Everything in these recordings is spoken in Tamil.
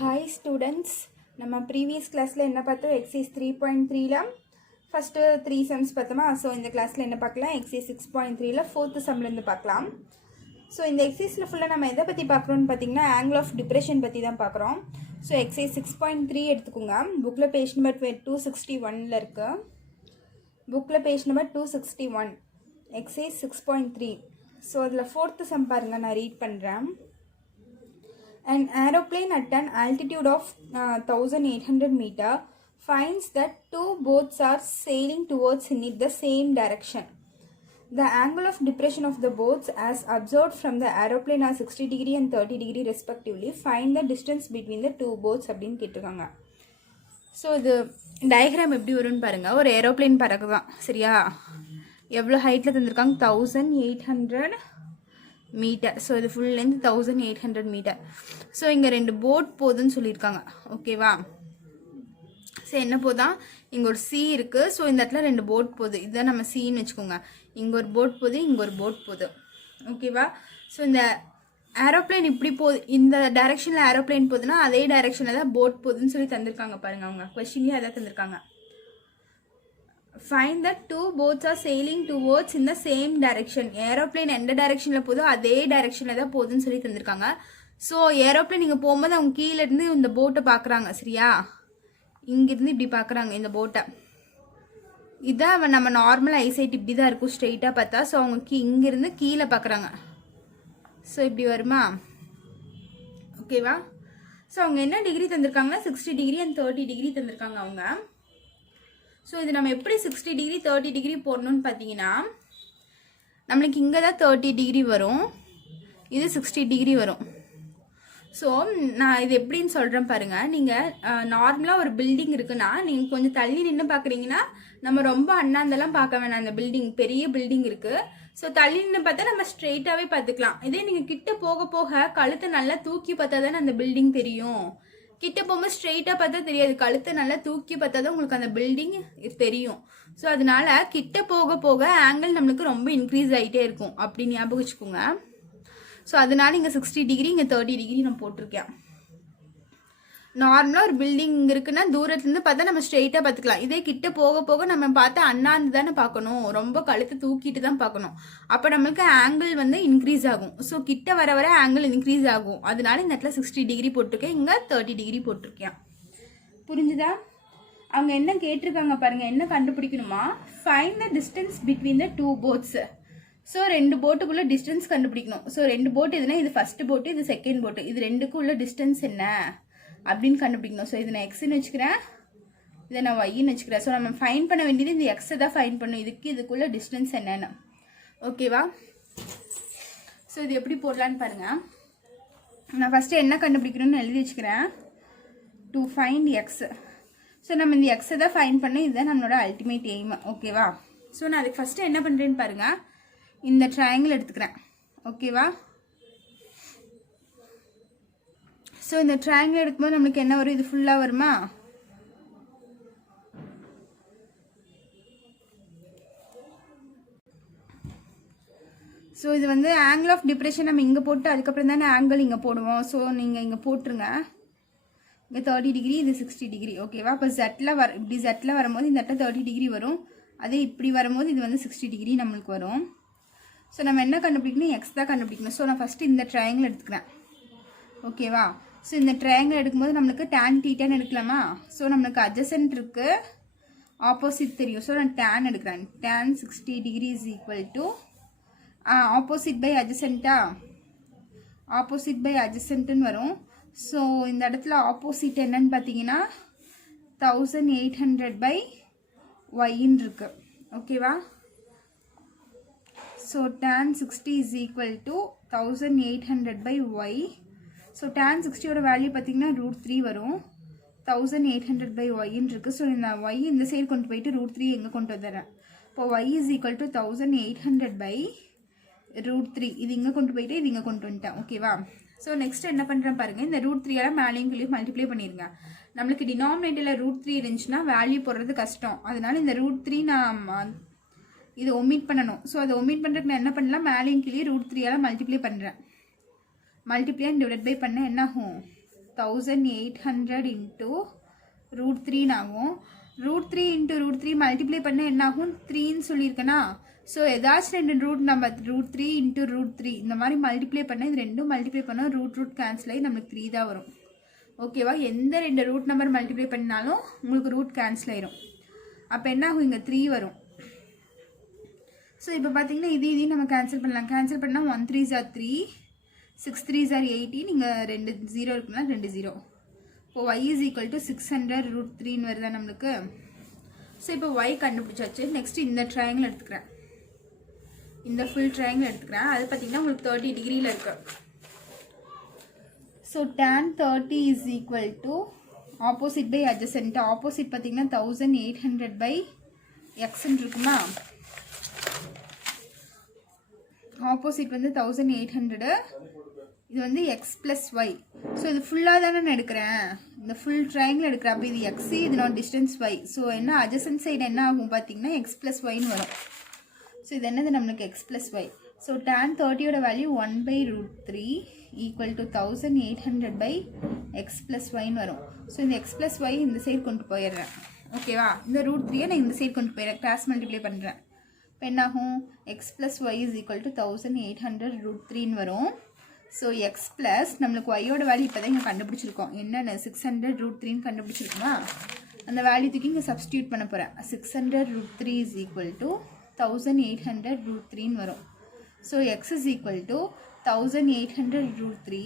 Hi students, நம்ம previous classல என்ன பார்த்தோம் exercise 3.3ல first 3 sums பார்த்தோமா. ஸோ இந்த கிளாஸில் என்ன பார்க்கலாம், exercise 6.3ல 4th sumலேருந்து பார்க்கலாம். ஸோ இந்த எக்ஸசைஸில் ஃபுல்லாக நம்ம எதை பற்றி பார்க்குறோன்னு பார்த்தீங்கன்னா angle of depression பற்றி தான் பார்க்குறோம். ஸோ exercise 6.3 எடுத்துக்கோங்க. புக்கில் பேஜ் நம்பர் 261ல் இருக்குது. புக்கில் பேஜ் நம்பர் 261 exercise 6.3. ஸோ அதில் 4th sum பாருங்கள், நான் ரீட் பண்ணுறேன். An aeroplane at an altitude of 1800 meter finds that two boats are sailing towards in the same direction. The angle of depression of the boats as observed from the aeroplane are 60 degree and 30 degree respectively. Find the distance between the two boats அப்படின்னு கேட்டிருக்காங்க. ஸோ இது டயக்ராம் எப்படி வரும்னு பாருங்கள். ஒரு ஏரோப்ளேன் பறக்குதான், சரியா? எவ்வளோ ஹைட்டில் தந்திருக்காங்க, 1800 மீட்டர். ஸோ இது ஃபுல் லென்த் 1800 மீட்டர். ஸோ இங்கே 2 போட் போகுதுன்னு சொல்லியிருக்காங்க, ஓகேவா? ஸோ என்ன போதான், இங்கே ஒரு சி இருக்குது. ஸோ இந்த இடத்துல 2 போட் போகுது, இதுதான் நம்ம சின்னு வச்சுக்கோங்க. இங்கே ஒரு போட் போகுது, இங்கே ஒரு போட் போகுது, ஓகேவா? ஸோ இந்த ஏரோப்ளேன் இப்படி போகுது, இந்த டைரக்ஷனில் ஏரோப்ளேன் போகுதுன்னா அதே டைரக்ஷனில் தான் போட் போகுதுன்னு சொல்லி தந்திருக்காங்க பாருங்கள். அவங்க கொஸ்டின்லேயே அதான் தந்திருக்காங்க. Find that two boats are sailing towards in the same direction. Aeroplane எந்த டைரக்ஷனில் போதோ அதே டைரக்ஷனில் தான் போகுதுன்னு சொல்லி தந்திருக்காங்க. ஸோ ஏரோப்ளேன் நீங்கள் போகும்போது அவங்க கீழே இருந்து இந்த போட்டை பார்க்குறாங்க, சரியா? இங்கிருந்து இப்படி பார்க்குறாங்க இந்த போட்டை. இதான் நம்ம நார்மல் ஐசைட் இப்படி தான் இருக்கும், ஸ்ட்ரெயிட்டாக பார்த்தா. ஸோ அவங்க இங்கிருந்து கீழே பார்க்குறாங்க. ஸோ இப்படி வருமா, ஓகேவா? ஸோ அவங்க என்ன டிகிரி தந்திருக்காங்கன்னா 60 டிகிரி அண்ட் 30 டிகிரி தந்திருக்காங்க அவங்க. ஸோ இது நம்ம எப்படி 60 டிகிரி 30 டிகிரி போடணும்னு பார்த்தீங்கன்னா, நம்மளுக்கு இங்கே தான் 30 டிகிரி வரும், இது 60 டிகிரி வரும். ஸோ நான் இது எப்படின்னு சொல்கிறேன் பாருங்கள். நீங்கள் நார்மலாக ஒரு பில்டிங் இருக்குன்னா நீங்கள் கொஞ்சம் தள்ளி நின்று பார்க்குறீங்கன்னா நம்ம ரொம்ப அண்ணாந்தெல்லாம் பார்க்க வேணாம். அந்த பில்டிங் பெரிய பில்டிங் இருக்குது. ஸோ தள்ளி நின்று பார்த்தா நம்ம ஸ்ட்ரெயிட்டாகவே பார்த்துக்கலாம். இதே நீங்கள் கிட்ட போக போக கழுத்தை நல்லா தூக்கி பார்த்தா தானே அந்த பில்டிங் தெரியும். கிட்ட போகும்போது ஸ்ட்ரெயிட்டாக பார்த்தா தெரியாது, கழுத்தை நல்லா தூக்கி பார்த்தா தான் உங்களுக்கு அந்த பில்டிங் தெரியும். ஸோ அதனால கிட்ட போக போக ஆங்கிள் நம்மளுக்கு ரொம்ப இன்க்ரீஸ் ஆகிட்டே இருக்கும், அப்படி ஞாபகம் வச்சுக்கோங்க. ஸோ அதனால இங்கே 60 டிகிரி, இங்கே 30 டிகிரி நான் போட்டிருக்கேன். நார்மலாக ஒரு பில்டிங் இருக்குன்னா தூரத்துலேருந்து பார்த்தா நம்ம ஸ்ட்ரெயிட்டாக பார்த்துக்கலாம். இதே கிட்ட போக போக நம்ம பார்த்தா அண்ணாந்து தானே பார்க்கணும், ரொம்ப கழுத்தை தூக்கிட்டு தான் பார்க்கணும். அப்போ நம்மளுக்கு ஆங்கிள் வந்து இன்க்ரீஸ் ஆகும். ஸோ கிட்ட வர வர ஆங்கிள் இன்க்ரீஸ் ஆகும். அதனால இந்த இடத்துல 60 டிகிரி போட்டிருக்கேன், இங்கே 30 டிகிரி போட்டிருக்கேன். புரிஞ்சுதா? அவங்க என்ன கேட்டிருக்காங்க பாருங்க, என்ன கண்டுபிடிக்கணுமா, find the distance between the 2 boats. So 2 போட்டுக்குள்ள டிஸ்டன்ஸ் கண்டுபிடிக்கணும். ஸோ 2 போட்டு எதுனா, இது ஃபர்ஸ்ட் போட்டு, இது செகண்ட் போட்டு, இது 2க்கும் உள்ள டிஸ்டன்ஸ் என்ன அப்படின்னு கண்டுபிடிக்கணும். ஸோ இது நான் எக்ஸ்ன்னு வச்சுக்கிறேன், இதை நான் ஒய்ன்னு வச்சுக்கிறேன். ஸோ நம்ம ஃபைன் பண்ண வேண்டியது இந்த எக்ஸை தான் ஃபைன் பண்ணணும், இதுக்குள்ள டிஸ்டன்ஸ் என்னன்னு, ஓகேவா? ஸோ இது எப்படி போடலான்னு பாருங்கள். நான் ஃபஸ்ட்டு என்ன கண்டுபிடிக்கணும்னு எழுதி வச்சுக்கிறேன், டு ஃபைண்ட் எக்ஸ். ஸோ நம்ம இந்த எக்ஸை தான் ஃபைன் பண்ணோம், இதுதான் நம்மளோட அல்டிமேட் எய்ம், ஓகேவா? ஸோ நான் அதுக்கு ஃபஸ்ட்டு என்ன பண்ணுறேன்னு பாருங்கள், இந்த ட்ரையாங்கிள் எடுத்துக்கிறேன், ஓகேவா? ஸோ இந்த ட்ரையாங்கிள் எடுக்கும்போது நம்மளுக்கு என்ன வரும், இது ஃபுல்லாக வருமா? ஸோ இது வந்து ஆங்கிள் ஆஃப் டிப்ரெஷன் நம்ம இங்கே போட்டு அதுக்கப்புறம் தானே ஆங்கிள் இங்கே போடுவோம். ஸோ நீங்கள் இங்கே போட்டுருங்க, இங்கே 30 டிகிரி, இது 60 டிகிரி, ஓகேவா? இப்போ ஜெட்டில் இப்படி ஜெட்டில் வரும்போது இந்த இடத்துல 30 டிகிரி வரும். அதே இப்படி வரும்போது இது வந்து 60 டிகிரி நம்மளுக்கு வரும். ஸோ நம்ம என்ன கண்டுபிடிக்கணும், எக்ஸ் தான் கண்டுபிடிக்கணும். ஸோ நான் ஃபஸ்ட்டு இந்த ட்ரையாங்கிள் எடுத்துக்கிறேன், ஓகேவா? ஸோ இந்த ட்ரையாங்கிள் எடுக்கும்போது நம்மளுக்கு டேன் தீட்டான்னு எடுக்கலாமா? ஸோ நம்மளுக்கு அட்ஜசன்ட் இருக்குது, ஆப்போசிட் தெரியும். ஸோ நான் டேன் எடுக்கிறேன். Tan 60 degree is equal to opposite by அட்ஜசன்ட்டா, ஆப்போசிட் பை அட்ஜசன்ட்டுன்னு வரும். ஸோ இந்த இடத்துல ஆப்போசிட் என்னன்னு பார்த்தீங்கன்னா 1800 பை ஒய்ன்னு இருக்குது, ஓகேவா? So tan 60 is equal to 1800 by y. So tan 60 value பார்த்தீங்கன்னா √3 வரும், 1800 by yன்னு இருக்குது. ஸோ நான் y இந்த சைடு கொண்டு போயிட்டு √3 எங்கே கொண்டு வந்துடுறேன். இப்போ y is equal to 1800 by √3, இது இங்கே கொண்டு போயிட்டு இது இங்கே கொண்டு வந்துட்டேன், ஓகேவா? ஸோ நெக்ஸ்ட் என்ன பண்ணுறேன் பாருங்கள், இந்த √3 மேலேயும் கீழே மல்டிப்ளை பண்ணிடுங்க. நம்மளுக்கு டினாமினேட்டரில் √3 இருந்துச்சுன்னா வேல்யூ போடுறது கஷ்டம். அதனால இந்த √3 நான் இது ஒமிட் பண்ணணும். ஸோ அதை ஒமிட் பண்ணுறதுக்கு நான் என்ன பண்ணலாம், மேலேயும் கீழே √3 மல்டிப்ளை பண்ணுறேன். மல்டிப்ளை அண்ட் டிவைட் பை பண்ண என்ன ஆகும், 1800 இன்ட்டு √3 ஆகும். √3 இன்ட்டு √3 மல்டிப்ளை பண்ண என்ன ஆகும்? 3ன்னு சொல்லியிருக்கேனா. ஸோ ஏதாச்சும் 2 ரூட் நம்ம √3 இன்ட்டு √3 இந்த மாதிரி மல்டிப்ளை பண்ணால் இது ரெண்டும் மல்டிப்ளை பண்ணால் ரூட் கேன்சல் ஆகி நம்மளுக்கு 3 தான் வரும். ஓகேவா? எந்த 2 ரூட் நம்பர் மல்டிப்ளை பண்ணாலும் உங்களுக்கு ரூட் கேன்சல் ஆயிரும். அப்போ என்ன ஆகும்? இங்கே 3 வரும். ஸோ இப்போ பார்த்தீங்கன்னா இதையும் நம்ம கேன்சல் பண்ணலாம். கேன்சல் பண்ணால் 1 3s are 3, 6 3s are 18, இங்கே 2 0 இருக்குன்னா 2 0. இப்போ y is equal to 600 √3ன்னு வருதா நம்மளுக்கு. ஸோ இப்போ y கண்டுபிடிச்சாச்சு. நெக்ஸ்ட் இந்த ட்ரையாங்கிள் எடுத்துக்கிறேன். இந்த ஃபுல் ட்ரையாங்கிள் எடுத்துக்கிறேன். அது பார்த்தீங்கன்னா உங்களுக்கு 30 டிகிரியில் இருக்கு. So tan 30 is equal to opposite by adjacent. Opposite பார்த்தீங்கன்னா 1800 by xன்னு இருக்குமா. ஆப்போசிட் வந்து 1800, இது வந்து x plus y. ஸோ இது ஃபுல்லாக தானே நான் எடுக்கிறேன், இந்த ஃபுல் ட்ரையாங்கிள் எடுக்கிறேன். அப்போ இது x, இது நான் டிஸ்டன்ஸ் y. ஸோ என்ன adjacent சைடு என்ன ஆகும் பார்த்தீங்கன்னா x plus yன்னு வரும். ஸோ இது என்னது நம்மளுக்கு x plus y. So tan 30யோட value 1/√3 equal to 1800 by x plus yன்னு வரும். ஸோ இந்த x plus y இந்த சைடு கொண்டு போயிடுறேன். ஓகேவா? இந்த √3 நான் இந்த சைடு கொண்டு போயிடுறேன், கிராஸ் மல்டிப்ளை பண்ணுறேன். இப்போ என்னாகும்? x plus y is equal to 1800 √3ன்னு வரும். ஸோ x plus நம்மளுக்கு yயோட வேல்யூ இப்போ தான் இங்கே கண்டுபிடிச்சிருக்கோம். என்னென்ன 600 √3ன்னு கண்டுபிடிச்சிருக்கோமா. அந்த வேல்யூ தூக்கி இங்கே சப்ஸ்டியூட் பண்ண போகிறேன். 600 √3 is equal to 1800 √3ன்னு வரும். So x is equal to 1800 √3.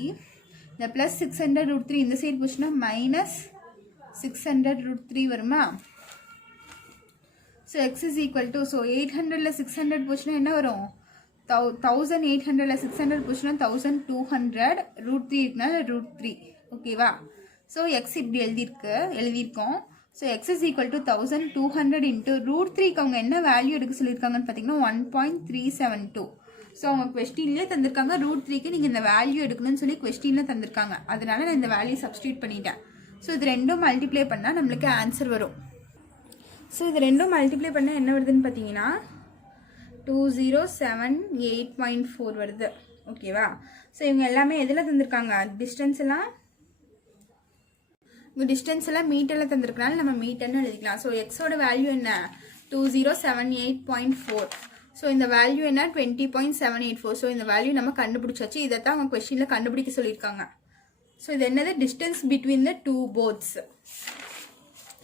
இந்த ப்ளஸ் 600 √3 இந்த சைடு போச்சுன்னா மைனஸ் 600 √3 வருமா. So x is equal to, so 800ல் 600 போச்சுன்னா என்ன வரும்? 1800ல் 600 போச்சுன்னா 1200, √3 இருக்குன்னா √3. ஓகேவா? ஸோ x இப்படி எழுதியிருக்கோம். So x is equal to 1200 into √3க்கு அவங்க என்ன வேல்யூ எடுக்க சொல்லியிருக்காங்கன்னு பார்த்தீங்கன்னா 1.372. ஸோ அவங்க கொஸ்டின்லேயே தந்திருக்காங்க √3க்கு நீங்கள் இந்த வேல்யூ எடுக்கணும்னு சொல்லி கொஸ்டினில் தந்திருக்காங்க. அதனால நான் இந்த வேல்யூ சப்ஸ்டியூட் பண்ணிட்டேன். ஸோ இது ரெண்டும் மல்டிப்ளை பண்ணால் நம்மளுக்கு ஆன்சர் வரும். ஸோ இது ரெண்டும் மல்டிப்ளை பண்ணால் என்ன வருதுன்னு பார்த்தீங்கன்னா 2078.4 வருது. ஓகேவா? ஸோ இவங்க எல்லாமே எதில் தந்திருக்காங்க? டிஸ்டன்ஸ் எல்லாம் மீட்டரில் தந்திருக்கனால நம்ம மீட்டர்னு எழுதிக்கலாம். ஸோ எக்ஸோட வேல்யூ என்ன? 2078.4. ஸோ இந்த வேல்யூ என்ன? 20.784. ஸோ இந்த வேல்யூ நம்ம கண்டுபிடிச்சாச்சு. இதை தான் அவங்க கொஸ்டினில் கண்டுபிடிக்க சொல்லியிருக்காங்க. ஸோ இது என்னது? Distance between the two boats.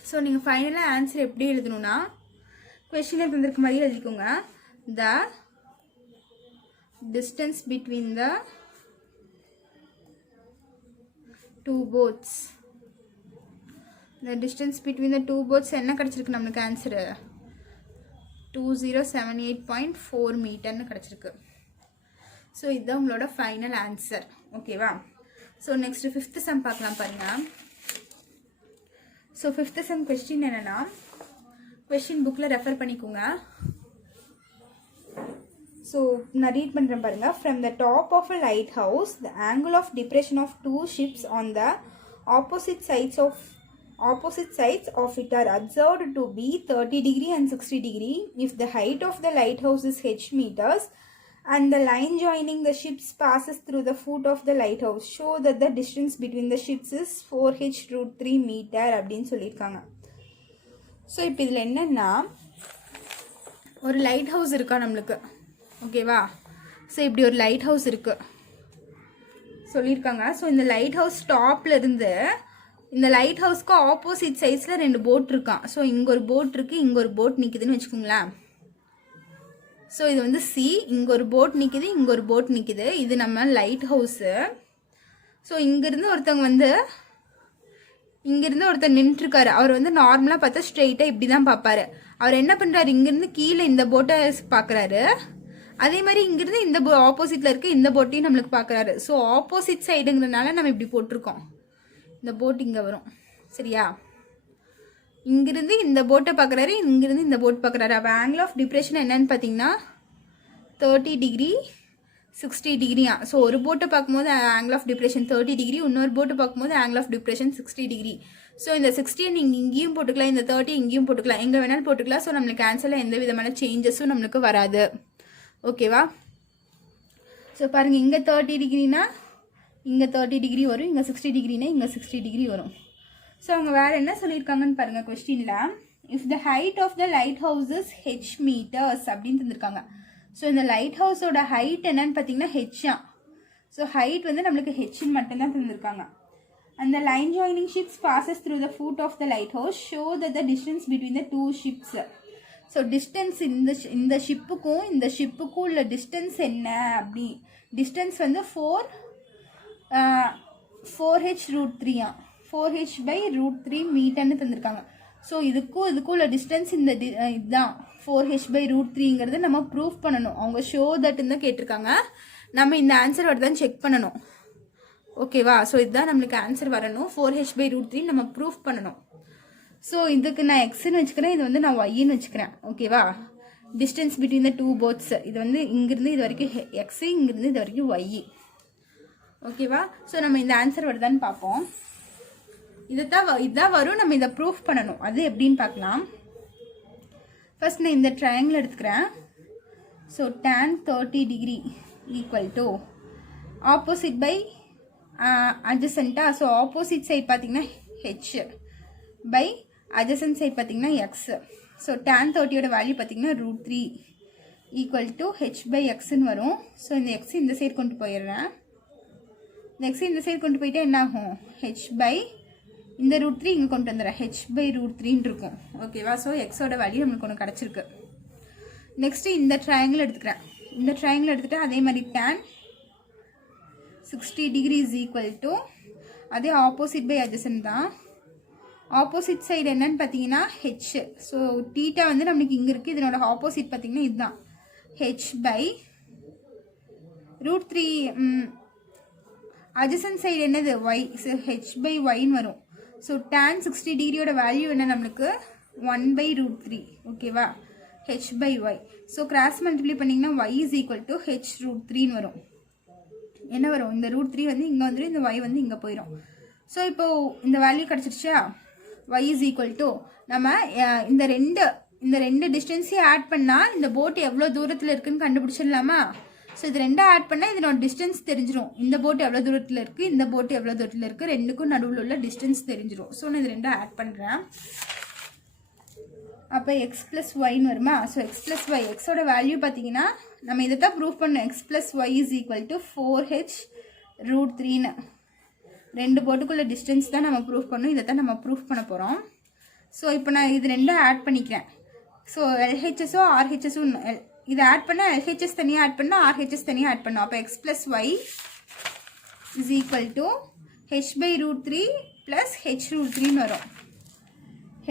So நீங்கள் ஃபைனலாக ஆன்சர் எப்படி எழுதணும்னா கொஸ்டினில் தந்திருக்க மாதிரி எழுதிக்கோங்க. The distance between the two boats. இந்த distance between the two boats என்ன கிடச்சிருக்கு நம்மளுக்கு ஆன்சரு? 2078.4 மீட்டர்னு கிடச்சிருக்கு. ஸோ இதுதான் உங்களோட ஃபைனல் ஆன்சர். ஓகேவா? ஸோ நெக்ஸ்ட் 5th சம் பார்க்கலாம் பாருங்கள். ஸோ 5th சம் கொஸ்டின் என்னென்னா, கொஸ்டின் புக்கில் ரெஃபர் பண்ணிக்கோங்க. ஸோ நான் ரீட் பண்ணுறேன் பாருங்கள். From the top of a lighthouse the angle of depression of two ships on the opposite sides of it are observed to be 30 degree and 60 degree if the height of the lighthouse is h meters and the line joining the ships passes through the foot of the lighthouse. Show that the distance between the ships is 4h √3 meter அப்படின்னு சொல்லியிருக்காங்க. ஸோ இப்போ இதில் என்னென்னா ஒரு லைட் ஹவுஸ் இருக்கா நம்மளுக்கு. ஓகேவா? ஸோ இப்படி ஒரு லைட் ஹவுஸ் இருக்குது சொல்லியிருக்காங்க. ஸோ இந்த லைட் ஹவுஸ் டாப்பில் இருந்து இந்த லைட் ஹவுஸ்க்கு ஆப்போசிட் சைட்ஸில் 2 போட் இருக்கான். ஸோ இங்கே ஒரு போட் இருக்குது, இங்கே ஒரு போட் நிற்குதுன்னு வச்சுக்கோங்களேன். ஸோ இது வந்து சி, இங்கே ஒரு போட் நிற்குது, இங்கே ஒரு போட் நிற்குது. இது நம்ம லைட் ஹவுஸு. ஸோ இங்கேருந்து ஒருத்தர் நின்றுருக்காரு. அவர் வந்து நார்மலாக பார்த்தா ஸ்ட்ரெயிட்டாக இப்படி தான் பார்ப்பாரு. அவர் என்ன பண்ணுறாரு? இங்கேருந்து கீழே இந்த போட்டை பார்க்குறாரு. அதே மாதிரி இங்கிருந்து இந்த ஆப்போசிட்டில் இருக்க இந்த போட்டையும் நம்மளுக்கு பார்க்குறாரு. ஸோ ஆப்போசிட் சைடுங்கிறதுனால நம்ம இப்படி போட்டிருக்கோம். இந்த போட் இங்கே வரும். சரியா? இங்கிருந்து இந்த போட்டை பார்க்குறாரு, இங்கிருந்து இந்த போட் பார்க்குறாரு. அப்போ ஆங்கிள் ஆஃப் டிப்ரெஷன் என்னன்னு பார்த்தீங்கன்னா 30 டிகிரி 60 டிகிரியா. ஸோ ஒரு போட்டை பார்க்கும்போது ஆங்கிள் ஆஃப் டிப்ரெஷன் 30 டிகிரி, இன்னொரு போட்டை பார்க்கும்போது angle of depression 60 degree. So இந்த 60 நீங்கள் இங்கேயும் போட்டுக்கலாம், இந்த 30 இங்கேயும் போட்டுக்கலாம், எங்கே வேணாலும் போட்டுக்கலாம். ஸோ நம்மளுக்கு ஆன்சரில் எந்த விதமான சேஞ்சஸும் நம்மளுக்கு வராது. ஓகேவா? ஸோ பாருங்கள், இங்கே 30 டிகிரினா இங்கே 30 டிகிரி வரும், இங்கே 60 டிகிரினா இங்கே 60 டிகிரி வரும். ஸோ அவங்க வேறு என்ன சொல்லியிருக்காங்கன்னு பாருங்கள் கொஸ்டினில். If the height of the lighthouse is H meters அப்படின்னு தந்திருக்காங்க. ஸோ இந்த லைட் ஹவுஸோட ஹைட் என்னன்னு பார்த்தீங்கன்னா ஹெச்சா. ஸோ ஹைட் வந்து நம்மளுக்கு ஹெச்ன்னு மட்டும்தான் தந்திருக்காங்க. And the line joining ships passes through the foot of the lighthouse. Show that the distance between the two ships. So distance இந்த ஷிப்புக்கும் இந்த ஷிப்புக்கும் உள்ள டிஸ்டன்ஸ் என்ன அப்படி டிஸ்டன்ஸ் வந்து 4h√3 4h/√3 மீட்டர்னு தந்திருக்காங்க. ஸோ இதுக்கும் உள்ள டிஸ்டன்ஸ் இந்த இதுதான் 4h/√3ங்கிறது நம்ம ப்ரூஃப் பண்ணணும். அவங்க ஷோ தட்டுன்னு தான் கேட்டிருக்காங்க. நம்ம இந்த ஆன்சர் வரதான் செக் பண்ணணும். ஓகேவா? ஸோ இதுதான் நம்மளுக்கு ஆன்சர் வரணும். 4h/√3 நம்ம ப்ரூஃப் பண்ணணும். ஸோ இதுக்கு நான் எக்ஸ்ன்னு வச்சுக்கிறேன், இது வந்து நான் ஒய்ன்னு வச்சுக்கிறேன். ஓகேவா? Distance between the two boats இது வந்து இங்கிருந்து இது வரைக்கும் எக்ஸ், இங்கிருந்து இது வரைக்கும் ஒய். ஓகேவா? ஸோ நம்ம இந்த ஆன்சர் வருதான்னு பார்ப்போம். இதுதான் வரும். நம்ம இதை ப்ரூஃப் பண்ணணும். அது எப்படின்னு பார்க்கலாம். ஃபர்ஸ்ட் நான் இந்த ட்ரையாங்கிள் எடுத்துக்கிறேன். So tan 30 degree equal to opposite by adjacent. So opposite side பார்த்தீங்கன்னா ஹெச் பை adjacent சைட் பார்த்தீங்கன்னா எக்ஸ். ஸோ tan 30யோட வேல்யூ பார்த்தீங்கன்னா √3 ஈக்குவல் டு h/xன்னு வரும். ஸோ இந்த எக்ஸ் இந்த சைடு கொண்டு போயிடுறேன். இந்த எக்ஸ் இந்த சைடு கொண்டு போயிட்டா என்ன ஆகும்? இந்த √3 இங்கே கொண்டு வந்துடுறேன், h/√3ன்னு இருக்கும். ஓகேவா? ஸோ எக்ஸோட வேல்யூ நம்மளுக்கு ஒன்று கிடச்சிருக்கு. நெக்ஸ்ட்டு இந்த ட்ரையாங்கிள் எடுத்துக்கிறேன். இந்த ட்ரையாங்கிள் எடுத்துகிட்டு அதே மாதிரி tan 60 degree is equal to அதே ஆப்போசிட் பை adjacent தான். ஆப்போசிட் சைடு என்னன்னு பார்த்தீங்கன்னா ஹெச். ஸோ தீட்டா வந்து நம்மளுக்கு இங்கே இருக்குது. இதனோட ஆப்போசிட் பார்த்தீங்கன்னா இதுதான் h/√3. adjacent சைடு என்னது y. ஸோ h/yன்னு வரும். ஸோ tan 60 டிகிரியோட வேல்யூ என்ன நம்மளுக்கு 1/√3. ஓகேவா? h/y. ஸோ கிராஸ் மல்டிப்ளை பண்ணிங்கன்னா y இஸ் ஈக்குவல் டு h√3ன்னு வரும். என்ன வரும்? இந்த √3 வந்து இங்கே வந்துடும், இந்த y வந்து இங்கே போயிடும். ஸோ இப்போது இந்த வேல்யூ கிடச்சிருச்சா? y இஸ் ஈக்குவல் டு நம்ம இந்த ரெண்டு டிஸ்டன்ஸையும் ஆட் பண்ணால் இந்த போட் எவ்வளோ தூரத்தில் இருக்குதுன்னு கண்டுபிடிச்சிடலாமா? ஸோ இது ரெண்டும் ஆட் பண்ணால் இதனோட டிஸ்டன்ஸ் தெரிஞ்சிடும். இந்த போட் எவ்வளோ தூரத்தில் இருக்குது, இந்த போட் எவ்வளோ தூரத்தில் இருக்குது, ரெண்டுக்கும் நடுவில் உள்ள டிஸ்டன்ஸ் தெரிஞ்சிடும். ஸோ நான் இது ரெண்டும் ஆட் பண்ணுறேன். அப்போ x+yன்னு வருமா? ஸோ x+y எக்ஸோட வேல்யூ பார்த்தீங்கன்னா நம்ம இதை தான் ப்ரூஃப் பண்ணோம். x+y இஸ் ஈக்குவல் டு 4h√3ன்னு ரெண்டு போட்டுக்குள்ள டிஸ்டன்ஸ் தான் நம்ம ப்ரூஃப் பண்ணோம். இதை தான் நம்ம ப்ரூஃப் பண்ண போகிறோம். ஸோ இப்போ நான் இது ரெண்டும் ஆட் பண்ணிக்கிறேன். ஸோ LHSஓ RHSஓ இதை ஆட் பண்ணால் LHS தனியாக ஆட் பண்ணால் RHS தனியாக ஆட் பண்ணோம். அப்போ x+y is equal to h/√3 plus h√3ன்னு வரும்.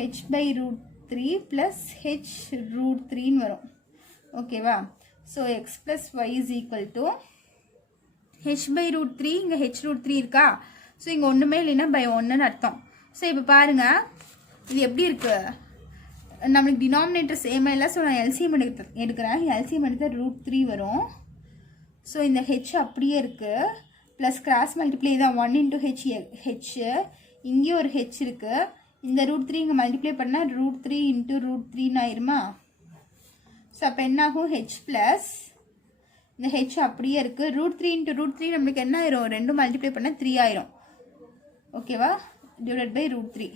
h/√3 ப்ளஸ் h√3ன்னு வரும். ஓகேவா? So x+y is equal to h/√3. இங்கே h√3 இருக்கா? ஸோ இங்கே ஒன்றுமே இல்லைன்னா பை 1ன்னு அர்த்தம். ஸோ இப்போ பாருங்கள் இது எப்படி இருக்குது? நம்மளுக்கு டினாமினேட்டர் சேமாக இல்லை. ஸோ நான் எல்சிஎம் எடுக்கிறேன். எல்சிஎம் எடுத்தால் √3 வரும். ஸோ இந்த ஹெச் அப்படியே இருக்குது. ப்ளஸ் கிராஸ் மல்டிப்ளை தான் 1 × ஹெச். இங்கேயும் ஒரு ஹெச் இருக்குது. இந்த √3 இங்கே மல்டிப்ளை பண்ணால் √3 × √3ன்னு ஆயிருமா? ஸோ அப்போ என்னாகும்? ஹெச் ப்ளஸ் இந்த ஹெச் அப்படியே இருக்குது. √3 × √3 நம்மளுக்கு என்ன ஆயிரும்? ரெண்டும் மல்டிப்ளை பண்ணால் 3 ஆயிரும். ஓகேவா? Divide by √3.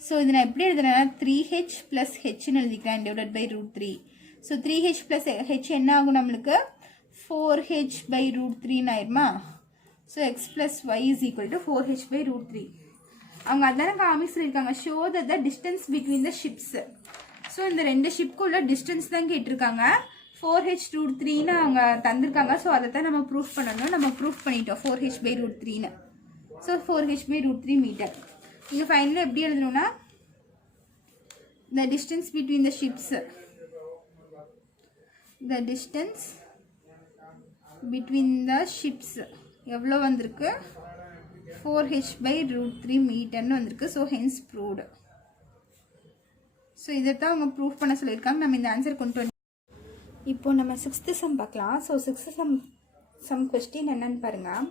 ஸோ இது நான் எப்படி எழுதுறேன்னா 3h ப்ளஸ் ஹெச்னு எழுதிக்கிறேன் divide by √3. So 3h plus H என்ன ஆகும் நம்மளுக்கு? 4h/√3ன்னு ஆயிருமா? So x+y is equal to 4h/√3. அவங்க அதான காமிக் சொல்லியிருக்காங்க. Show the distance between the ships. So இந்த ரெண்டு ஷிப்க்குள்ள டிஸ்டன்ஸ் தான் கேட்டிருக்காங்க. 4h√3ன்னு அவங்க தந்திருக்காங்க. ஸோ அதை தான் நம்ம ப்ரூஃப் பண்ணணும். நம்ம ப்ரூஃப் பண்ணிட்டோம் 4h/√3ன்னு. So 4h/√3 metre. இங்கே ஃபைனலாக எப்படி எழுதணும்னா the distance between the ships, the distance between the ships எவ்வளோ வந்திருக்கு? 4h/√3 மீட்டர்னு வந்திருக்கு. So hence proved. ஸோ இதை தான் அவங்க ப்ரூஃப் பண்ண சொல்லியிருக்காங்க. நம்ம இந்த ஆன்சர் கொண்டு வந்து இப்போ நம்ம 6th சம் பார்க்கலாம். ஸோ 6th சம் கொஸ்டின் என்னன்னு பாருங்கள்.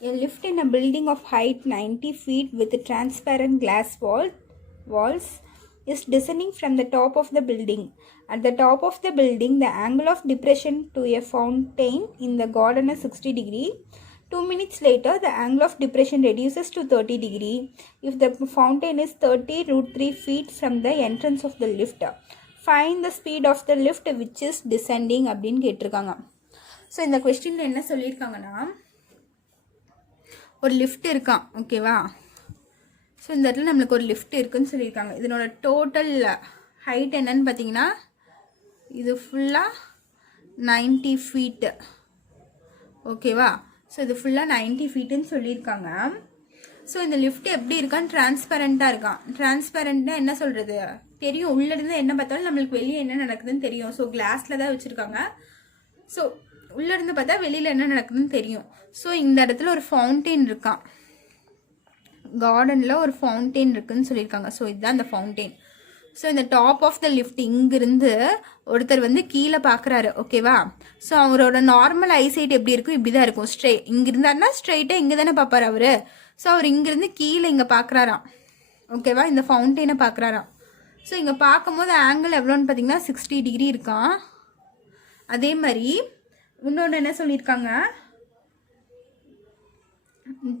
A lift in a building of height 90 feet with transparent glass walls is descending from the top of the building. At the top of the building, the angle of depression to a fountain in the garden is 60 degree. 2 minutes later, the angle of depression reduces to 30 degree if the fountain is 30 root 3 feet from the entrance of the lift. Find the speed of the lift which is descending அப்படின்னு கேட்டிருக்காங்க. ஸோ இந்த கொஸ்டினில் என்ன சொல்லியிருக்காங்கன்னா, ஒரு லிஃப்ட் இருக்கான், ஓகேவா. ஸோ இந்த இடத்துல நம்மளுக்கு ஒரு லிஃப்ட் இருக்குன்னு சொல்லியிருக்காங்க. இதனோட டோட்டல் ஹைட் என்னன்னு பார்த்தீங்கன்னா, இது ஃபுல்லாக 90 ஃபீட்டு, ஓகேவா. ஸோ இது ஃபுல்லாக 90 ஃபீட்டுன்னு சொல்லியிருக்காங்க. ஸோ இந்த லிஃப்ட் எப்படி இருக்கான்னு டிரான்ஸ்பரண்ட்டாக இருக்கான். டிரான்ஸ்பரண்ட்னா என்ன சொல்கிறது, தெரியும், உள்ளேருந்து என்ன பார்த்தாலும் நம்மளுக்கு வெளியே என்ன நடக்குதுன்னு தெரியும். ஸோ கிளாஸில் தான் வச்சுருக்காங்க. ஸோ உள்ளேருந்து பார்த்தா வெளியில் என்ன நடக்குதுன்னு தெரியும். ஸோ இந்த இடத்துல ஒரு ஃபவுண்டெயின் இருக்கான், கார்டனில் ஒரு ஃபவுண்டெயின் இருக்குதுன்னு சொல்லியிருக்காங்க. ஸோ இதுதான் அந்த ஃபவுண்டெயின். ஸோ இந்த டாப் ஆஃப் த லிஃப்ட் இங்கிருந்து ஒருத்தர் வந்து கீழே பார்க்குறாரு, ஓகேவா. ஸோ அவரோட நார்மல் ஐசைட் எப்படி இருக்கும், இப்படி தான் இருக்கும். இங்கே இருந்தாருன்னா ஸ்ட்ரெயிட்டாக இங்கே தானே பார்ப்பார் அவர். ஸோ அவர் இங்கேருந்து கீழே இங்கே பார்க்குறாராம், ஓகேவா. இந்த ஃபவுண்டெயினை பார்க்குறாராம். ஸோ இங்கே பார்க்கும்போது ஆங்கிள் எவ்வளோன்னு பார்த்தீங்கன்னா 60 டிகிரி இருக்கான். அதே மாதிரி இன்னொன்று என்ன சொல்லியிருக்காங்க,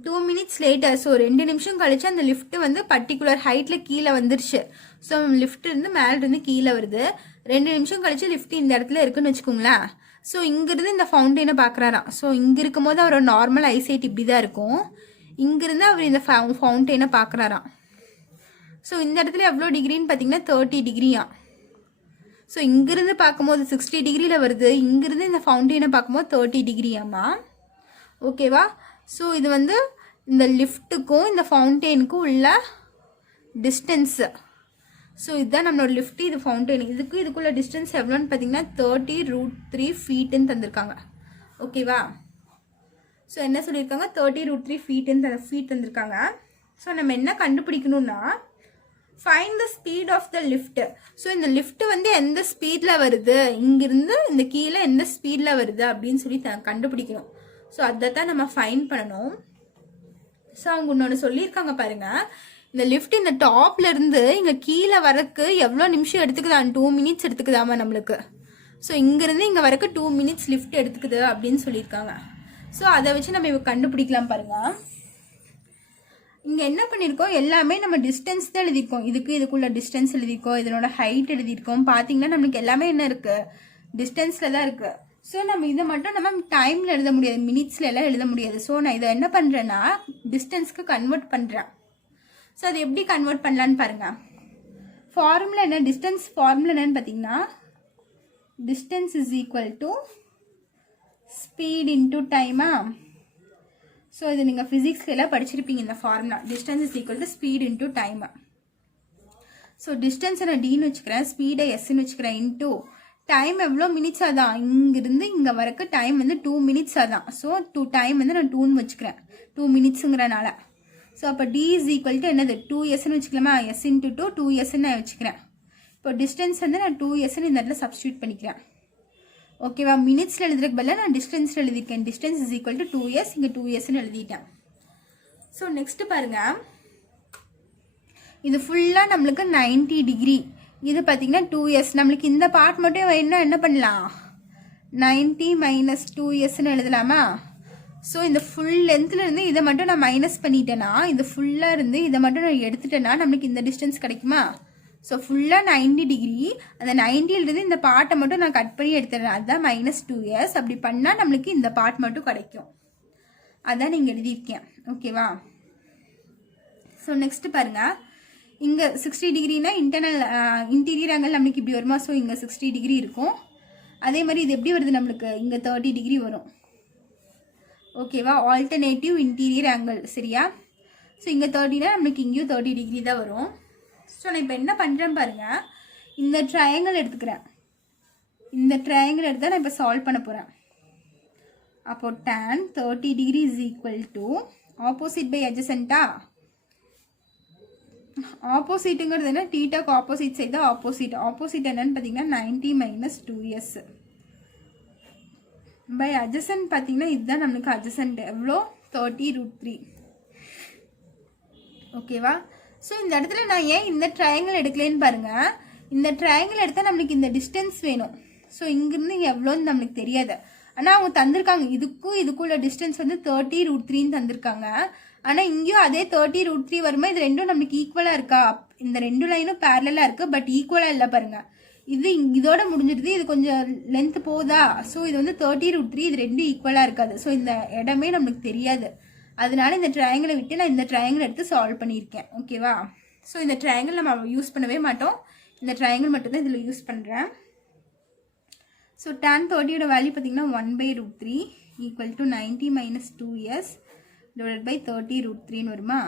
2 minutes later, ஸோ 2 நிமிஷம் கழிச்சு அந்த லிஃப்ட் வந்து பர்டிகுலர் ஹைட்டில் கீழே வந்துருச்சு. ஸோ லிஃப்ட் இருந்து மேலிருந்து கீழே வருது. 2 நிமிஷம் கழிச்சு லிஃப்ட் இந்த இடத்துல இருக்குன்னு வச்சுக்கோங்களேன். ஸோ இங்கிருந்து இந்த ஃபவுண்டெயினை பார்க்குறாராம். ஸோ இங்கே இருக்கும்போது அவரோட நார்மல் ஐசைட் இப்படி தான் இருக்கும். இங்கிருந்து அவர் இந்த ஃபவுண்டெயினை பார்க்குறாராம். ஸோ இந்த இடத்துல எவ்வளோ டிகிரின்னு பார்த்தீங்கன்னா 30 டிகிரியா. ஸோ இங்கிருந்து பார்க்கும்போது 60 டிகிரியில் வருது, இங்கிருந்து இந்த ஃபவுண்டெயினை பார்க்கும்போது 30 டிகிரியாம்மா, ஓகேவா. ஸோ இது வந்து இந்த லிஃப்ட்டுக்கும் இந்த ஃபவுண்டெயினுக்கும் உள்ள டிஸ்டன்ஸு. ஸோ இதுதான் நம்மளோட லிஃப்ட், இது ஃபவுண்டெயின். இதுக்குள்ள டிஸ்டன்ஸ் எவ்வளோன்னு பார்த்தீங்கன்னா 30 root 3 ஃபீட்டுன்னு தந்திருக்காங்க, ஓகேவா. ஸோ என்ன சொல்லியிருக்காங்க, 30 root 3 ஃபீட் தந்திருக்காங்க. ஸோ நம்ம என்ன கண்டுபிடிக்கணும்னா, find the speed of the lift. So இந்த லிஃப்ட் வந்து எந்த ஸ்பீடில் வருது, இங்கிருந்து இந்த கீழே எந்த ஸ்பீடில் வருது அப்படின்னு சொல்லி கண்டுபிடிக்கணும். ஸோ அதை தான் நம்ம ஃபைண்ட் பண்ணணும். ஸோ அவங்க இன்னொன்று சொல்லியிருக்காங்க பாருங்க, இந்த லிஃப்ட் இந்த டாப்ல இருந்து இங்கே கீழே வரக்கு எவ்வளோ நிமிஷம் எடுத்துக்குதான், 2 minutes எடுத்துக்குதாமா நம்மளுக்கு. ஸோ இங்கேருந்து இங்கே வரக்கு 2 minutes லிஃப்ட் எடுத்துக்குது அப்படின்னு சொல்லியிருக்காங்க. ஸோ அதை வச்சு நம்ம இவ கண்டுபிடிக்கலாம் பாருங்க. இங்கே என்ன பண்ணியிருக்கோம், எல்லாமே நம்ம டிஸ்டன்ஸ் தான் எழுதியிருக்கோம். இதுக்குள்ள டிஸ்டன்ஸ் எழுதியிருக்கோம், இதனோட ஹைட் எழுதியிருக்கோம். பார்த்தீங்கன்னா நம்மளுக்கு எல்லாமே என்ன இருக்குது, டிஸ்டன்ஸில் தான் இருக்குது. ஸோ நம்ம இதை மட்டும் நம்ம டைமில் எழுத முடியாது, மினிட்ஸில் எல்லாம் எழுத முடியாது. ஸோ நான் இதை என்ன பண்ணுறேன்னா டிஸ்டன்ஸ்க்கு கன்வெர்ட் பண்ணுறேன். ஸோ அது எப்படி கன்வெர்ட் பண்ணலான்னு பாருங்கள். ஃபார்முலா என்ன, டிஸ்டன்ஸ் ஃபார்முலா என்னன்னு பார்த்தீங்கன்னா, distance is equal to speed into டைமா. ஸோ இது நீங்கள் ஃபிசிக்ஸ்ல எல்லாம் படிச்சிருப்பீங்க இந்த formula, distance is equal to speed into டைமா. ஸோ டிஸ்டன்ஸை நான் டின்னு வச்சுக்கிறேன், ஸ்பீடை எஸ்ன்னு வச்சுக்கிறேன், இன்டூ டைம் எவ்வளோ மினிட்ஸ் அதான், இங்கிருந்து இங்கே வரக்கு டைம் வந்து 2 minutes அதான். ஸோ டைம் வந்து நான் 2ன்னு வச்சுக்கிறேன், 2 minutesங்கிறனால. ஸோ அப்போ டி இஸ் ஈக்குவல் டு என்னது, 2sன்னு வச்சுக்கலாமா, எஸ் இன்ட்டு 2 2sன்னு நான் வச்சுக்கிறேன். இப்போ டிஸ்டன்ஸ் வந்து நான் 2sன்னு இந்த இடத்துல சப்ஸ்டியூட் பண்ணிக்கிறேன், ஓகேவா. மினிட்ஸில் எழுதுறதுக்கு பதிலாக நான் டிஸ்டன்ஸில் எழுதியிருக்கேன். Distance is equal to 2s, இங்கே 2sன்னு எழுதிட்டேன். ஸோ நெக்ஸ்ட் பாருங்க, இது ஃபுல்லாக நம்மளுக்கு 90 டிகிரி. இது பார்த்தீங்கன்னா 2s. நம்மளுக்கு இந்த பார்ட் மட்டும் என்ன பண்ணலாம், 90 minus 2sன்னு எழுதலாமா. ஸோ இந்த ஃபுல் லென்த்தில் இருந்து இதை மட்டும் நான் மைனஸ் பண்ணிட்டேன்னா, இது ஃபுல்லாக இருந்து இதை மட்டும் நான் எடுத்துட்டேன்னா நம்மளுக்கு இந்த டிஸ்டன்ஸ் கிடைக்குமா. ஸோ ஃபுல்லாக 90 டிகிரி, அந்த 90லேருந்து இந்த பார்ட்டை மட்டும் நான் கட் பண்ணி எடுத்துடுறேன், அதுதான் -2s. அப்படி பண்ணால் நம்மளுக்கு இந்த பார்ட் மட்டும் கிடைக்கும், அதான் நீங்கள் எழுதியிருக்கேன், ஓகேவா. ஸோ நெக்ஸ்ட் பாருங்கள், இங்கே 60 டிகிரினா இன்டீரியர் ஆங்கிள் நம்மளுக்கு இப்படி வருமா. ஸோ இங்கே 60 டிகிரி இருக்கும். அதே மாதிரி இது எப்படி வருது நம்மளுக்கு, இங்கே 30 டிகிரி வரும், ஓகேவா. ஆல்டர்னேட்டிவ் இன்டீரியர் ஆங்கிள், சரியா. ஸோ இங்கே 30னா நம்மளுக்கு இங்கேயும் 30 டிகிரி தான் வரும். ஸோ நான் இப்போ என்ன பண்ணுறேன் பாருங்கள், இந்த ட்ரையாங்கிள் எடுத்துக்கிறேன். இந்த ட்ரையாங்கிள் எடுத்தால் நான் இப்போ சால்வ் பண்ண போகிறேன். அப்போ tan 30 degree is equal to opposite by அட்ஜசன்ட்டா. ஆப்போசிட்டுங்கிறது என்ன, டீட்டாக்கு ஆப்போசிட் சைடு தான் ஆப்போசிட் என்னன்னு பார்த்தீங்கன்னா 90 minus 2s பை அட்ஜசன்ட். பார்த்தீங்கன்னா இதுதான் நம்மளுக்கு அட்ஜசன்ட், எவ்வளோ 30 root 3, ஓகேவா. ஸோ இந்த இடத்துல நான் ஏன் இந்த ட்ரையாங்கிள் எடுக்கலேன்னு பாருங்கள். இந்த ட்ரையாங்கிள் எடுத்தால் நம்மளுக்கு இந்த டிஸ்டன்ஸ் வேணும். ஸோ இங்கிருந்து எவ்வளோன்னு நம்மளுக்கு தெரியாது. ஆனால் அவங்க தந்திருக்காங்க இதுக்குள்ள டிஸ்டன்ஸ் வந்து 30√3 தந்திருக்காங்க. ஆனால் இங்கேயும் அதே 30√3 வருமா? இது ரெண்டும் நம்மளுக்கு ஈக்குவலாக இருக்கா? இந்த 2 லைனும் பேரலாக இருக்குது, பட் ஈக்குவலாக இல்லை பாருங்க. இதோட முடிஞ்சிருது, இது கொஞ்சம் லென்த் போதா. ஸோ இது வந்து 30√3, இது ரெண்டும் ஈக்குவலாக இருக்காது. ஸோ இந்த இடமே நம்மளுக்கு தெரியாது. அதனால இந்த ட்ரையாங்கிளை விட்டு நான் இந்த ட்ரையாங்கிள் எடுத்து சால்வ் பண்ணியிருக்கேன். ஓகேவா? ஸோ இந்த ட்ரையாங்கிள் நம்ம யூஸ் பண்ணவே மாட்டோம், இந்த ட்ரையாங்கிள் மட்டும்தான் இதில் யூஸ் பண்ணுறேன். ஸோ tan 30யோட வேல்யூ பார்த்தீங்கன்னா 1/√3 equal to 90 - 2s divide by 30√3 வருமா?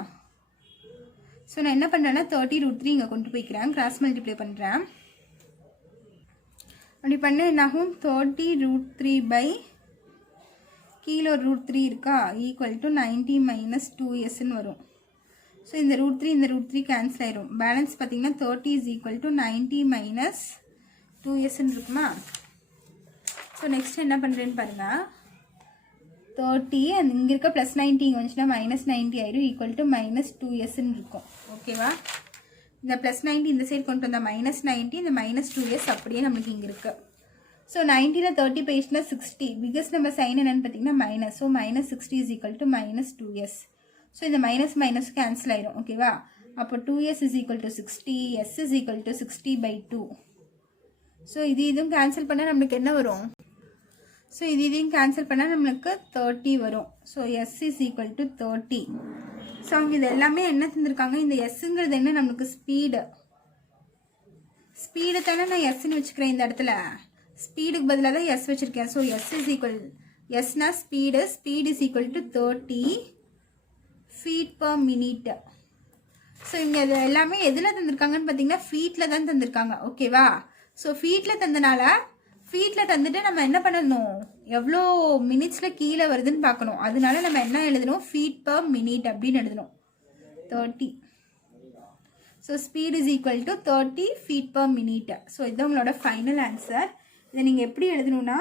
ஸோ நான் என்ன பண்ணுறேன்னா 30√3 இங்கே கொண்டு போய்க்கிறேன், கிராஸ் மல்டிப்ளை பண்ணுறேன். அப்படி பண்ண என்னாகும்? 30√3 பை கீழே ஒரு √3 இருக்கா, ஈக்குவல் டு 90 - 2sன்னு வரும். ஸோ இந்த √3 இந்த √3 கேன்சல் ஆயிரும். பேலன்ஸ் பார்த்தீங்கன்னா 30 இஸ் ஈக்குவல் டு 90 - 2sன்னு இருக்குமா? ஸோ நெக்ஸ்ட் என்ன பண்ணுறேன்னு பாருங்கள். 30 அண்ட் இங்கே இருக்க +90 இங்கே வந்துச்சுன்னா -90 ஆயிரும், ஈக்குவல் டு -2sன்னு இருக்கும். ஓகேவா? இந்த +90 இந்த சைடு கொண்டு வந்தால் -90, இந்த -2s அப்படியே நம்மளுக்கு இங்கே இருக்குது. ஸோ 90ல் 30 போயிடுச்சுன்னா 60. பிகஸ்ட் நம்பர் சைன் என்னன்னு பார்த்தீங்கன்னா minus. So -60 is equal to -2s. So இந்த மைனஸ் கேன்சல் ஆயிரும். ஓகேவா? அப்போ 2s is equal to 60, s is equal to 60/2. So இதுவும் கேன்சல் பண்ணால் நம்மளுக்கு என்ன வரும்? ஸோ இதையும் கேன்சல் பண்ணால் நம்மளுக்கு 30 வரும். So s is equal to 30. So அவங்க இது எல்லாமே என்ன தந்திருக்காங்க? இந்த எஸ்ங்கிறது என்ன? நம்மளுக்கு ஸ்பீடு தானே நான் எஸ்ன்னு வச்சுக்கிறேன். இந்த இடத்துல ஸ்பீடுக்கு பதிலாக தான் எஸ் வச்சுருக்கேன். ஸோ எஸ் இஸ் ஈக்குவல், எஸ்னா speed is equal to 30 feet/minute. So இங்கே இது எல்லாமே எதில் தந்திருக்காங்கன்னு பார்த்தீங்கன்னா ஃபீட்டில் தான் தந்திருக்காங்க. ஓகேவா? ஸோ ஃபீட்டில் தந்தனால ஃபீட்டில் தந்துட்டு நம்ம என்ன பண்ணணும்? எவ்வளோ மினிட்ஸில் கீழே வருதுன்னு பார்க்கணும். அதனால நம்ம என்ன எழுதணும்? feet/minute அப்படின்னு எழுதணும், 30. So speed is equal to 30 feet/minute. So இது உங்களோட ஃபைனல் ஆன்சர். இதை நீங்கள் எப்படி எழுதணும்னா,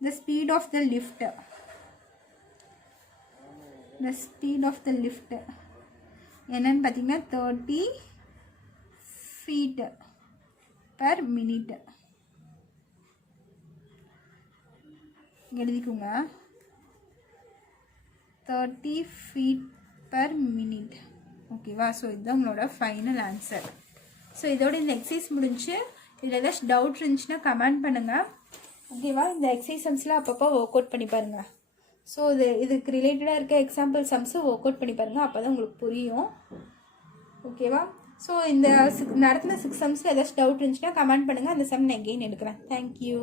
the speed of the lift என்னன்னு பார்த்தீங்கன்னா 30 feet/minute எழுதிக்கோங்க. 30 feet/minute. ஓகேவா? ஸோ இதுதான் உங்களோட ஃபைனல் ஆன்சர். ஸோ இதோட இந்த எக்ஸசைஸ் முடிஞ்சு. இதில் ஏதாச்சும் டவுட் இருந்துச்சுன்னா கமெண்ட் பண்ணுங்கள். ஓகேவா? இந்த எக்ஸசைஸ் சம்ஸ்லாம் அப்பப்போ ஒர்க் அவுட் பண்ணி பாருங்கள். ஸோ இதுக்கு ரிலேட்டடாக இருக்க எக்ஸாம்பிள் சம்ஸும் ஒர்க் அவுட் பண்ணி பாருங்கள், அப்போ தான் உங்களுக்கு புரியும். ஓகேவா? ஸோ இந்த நடத்தின 6 சம்ஸில் ஏதாச்சும் டவுட் இருந்துச்சுன்னா கமெண்ட் பண்ணுங்கள், அந்த சம் நான் எகெயின் எடுக்கிறேன். தேங்க்யூ.